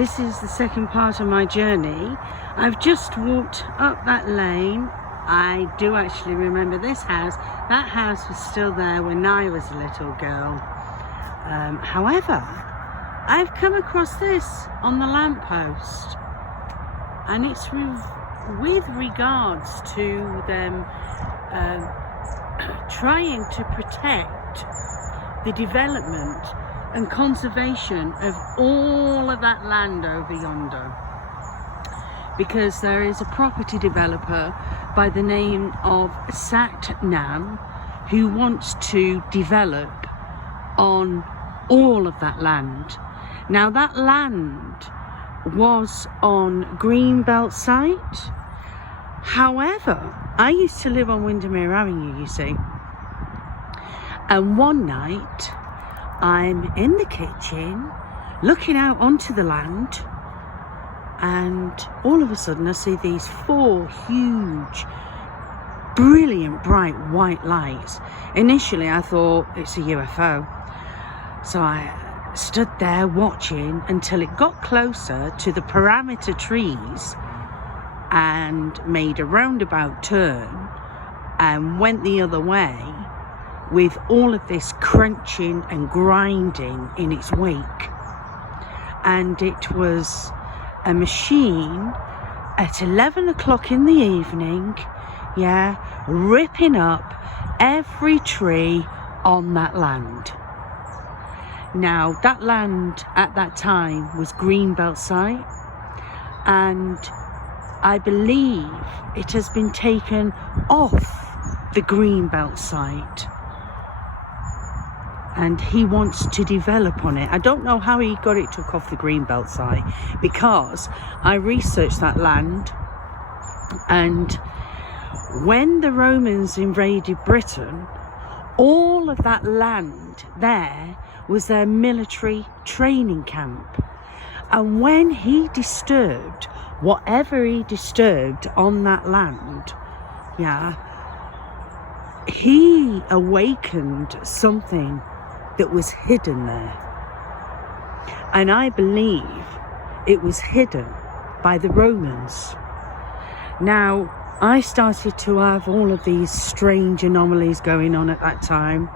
This is the second part of my journey. I've just walked up that lane. I do actually remember this house. That house was still there when I was a little girl. However, I've come across this on the lamppost, and it's with regards to them trying to protect the development and conservation of all of that land over yonder, because there is a property developer by the name of Satnam who wants to develop on all of that land. Now, that land was on Greenbelt site. However, I used to live on Windermere Avenue, you see, and one night I'm in the kitchen looking out onto the land, and all of a sudden I see these 4 huge, brilliant, bright white lights. Initially I thought it's a UFO, so I stood there watching until it got closer to the parameter trees and made a roundabout turn and went the other way, with all of this crunching and grinding in its wake. And it was a machine at 11 o'clock in the evening, ripping up every tree on that land. Now, that land at that time was Greenbelt site, and I believe it has been taken off the Greenbelt site, and he wants to develop on it. I don't know how he got it took off the Greenbelt site, because I researched that land, and when the Romans invaded Britain, all of that land there was their military training camp. And when he disturbed whatever he disturbed on that land, he awakened something that was hidden there. And I believe it was hidden by the Romans. Now, I started to have all of these strange anomalies going on at that time.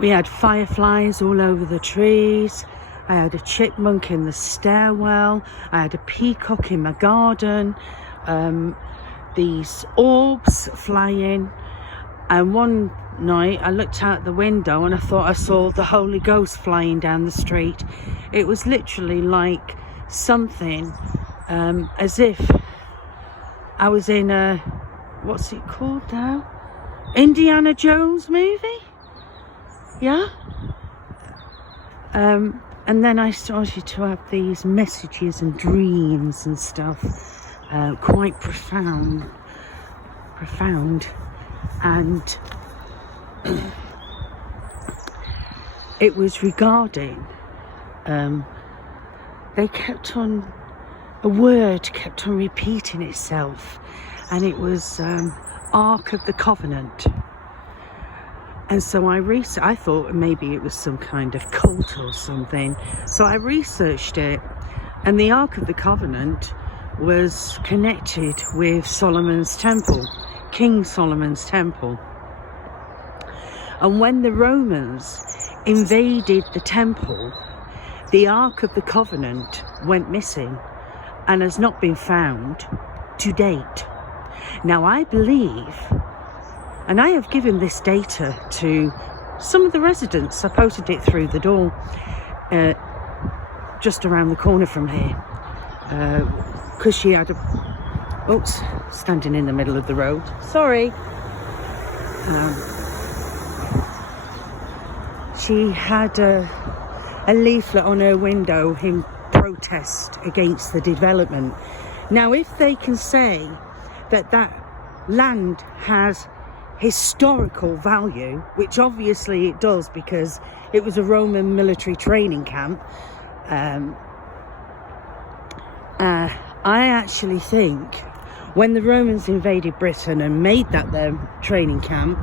We had fireflies all over the trees. I had a chipmunk in the stairwell. I had a peacock in my garden. These orbs flying. And one night I looked out the window and I thought I saw the Holy Ghost flying down the street. It was literally like something, as if I was in a, what's it called now? Indiana Jones movie? And then I started to have these messages and dreams and stuff, quite profound, and it was regarding, a word kept on repeating itself, and it was Ark of the Covenant. And so I thought maybe it was some kind of cult or something. So I researched it, and the Ark of the Covenant was connected with Solomon's temple, King Solomon's temple. And when the Romans invaded the temple, the Ark of the Covenant went missing and has not been found to date. Now, I believe, and I have given this data to some of the residents. I posted it through the door, just around the corner from here, because she had standing in the middle of the road. Sorry. She had a leaflet on her window in protest against the development. Now, if they can say that that land has historical value, which obviously it does because it was a Roman military training camp, I actually think when the Romans invaded Britain and made that their training camp,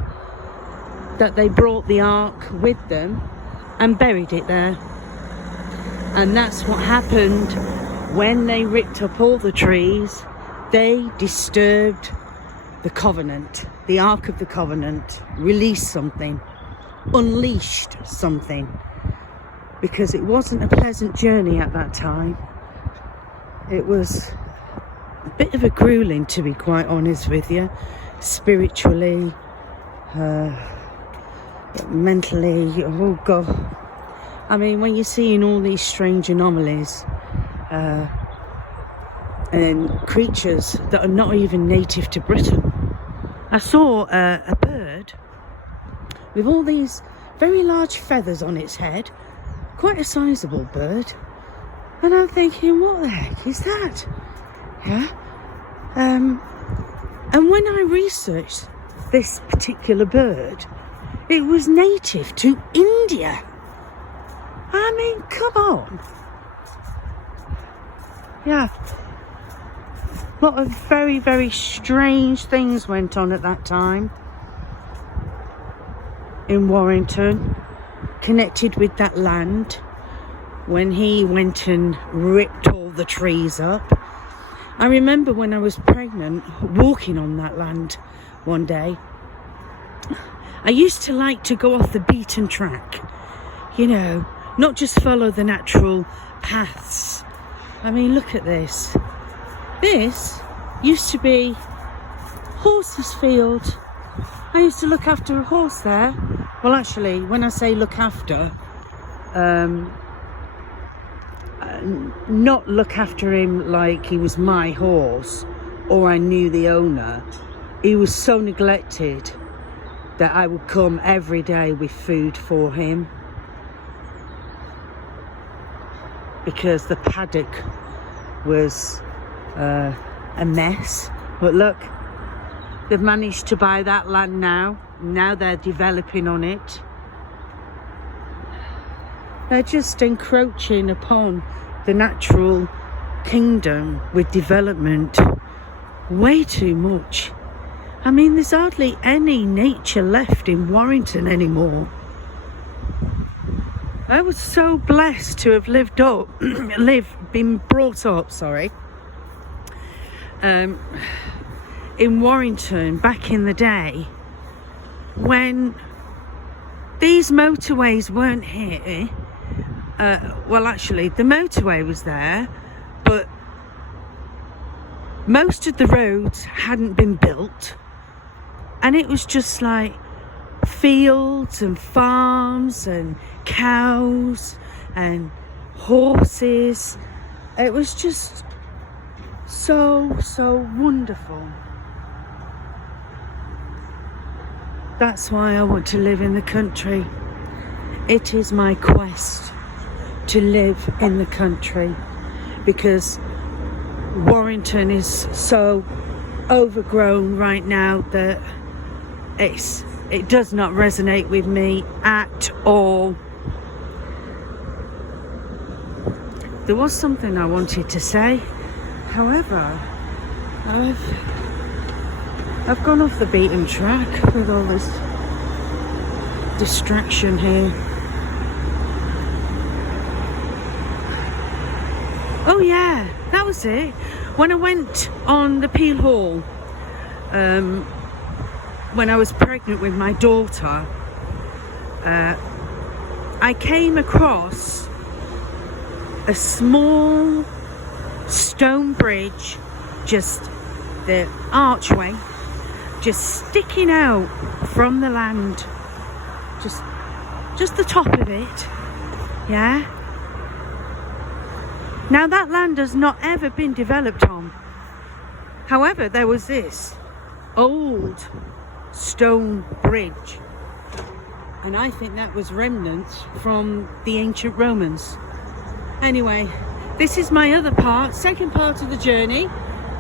that they brought the ark with them and buried it there. And that's what happened when they ripped up all the trees. They disturbed the covenant, the Ark of the Covenant, released something, unleashed something, because it wasn't a pleasant journey at that time. It was a bit of a grueling, to be quite honest with you, spiritually, mentally. Oh God. I mean, when you're seeing all these strange anomalies and creatures that are not even native to Britain. I saw a bird with all these very large feathers on its head, quite a sizable bird, and I'm thinking, what the heck is that? Yeah. And when I researched this particular bird, it was native to India. I mean, come on. Yeah. A lot of very, very strange things went on at that time in Warrington, connected with that land, when he went and ripped all the trees up. I remember when I was pregnant, walking on that land one day. I used to like to go off the beaten track, you know, not just follow the natural paths. I mean, look at this. This used to be horse's field. I used to look after a horse there. Well, actually, when I say look after, not look after him like he was my horse or I knew the owner. He was so neglected that I would come every day with food for him, because the paddock was a mess. But look, they've managed to buy that land now. Now they're developing on it. They're just encroaching upon the natural kingdom with development way too much. I mean, there's hardly any nature left in Warrington anymore. I was so blessed to have been brought up, in Warrington back in the day, when these motorways weren't here. Well, actually, the motorway was there, but most of the roads hadn't been built, and it was just like fields and farms and cows and horses. It was just so wonderful. That's why I want to live in the country. It is my quest to live in the country, because Warrington is so overgrown right now that it does not resonate with me at all. There was something I wanted to say, however, I've gone off the beaten track with all this distraction here. Oh yeah, that was it. When I went on the Peel Hall, when I was pregnant with my daughter, I came across a small stone bridge, just the archway, just sticking out from the land, just the top of it, yeah. Now that land has not ever been developed on. However, there was this old stone bridge, and I think that was remnants from the ancient Romans. Anyway, this is my other part, second part of the journey.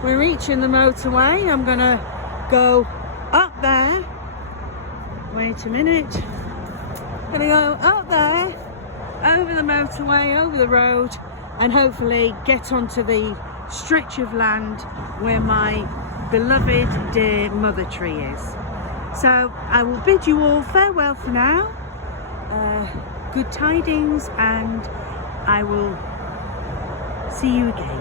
We're reaching the motorway. I'm gonna go up there. Wait a minute. I'm gonna go up there, over the motorway, over the road, and hopefully get onto the stretch of land where my beloved dear mother tree is. So I will bid you all farewell for now. Good tidings, and I will See you again.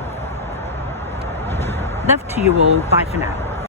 Love to you all. Bye for now.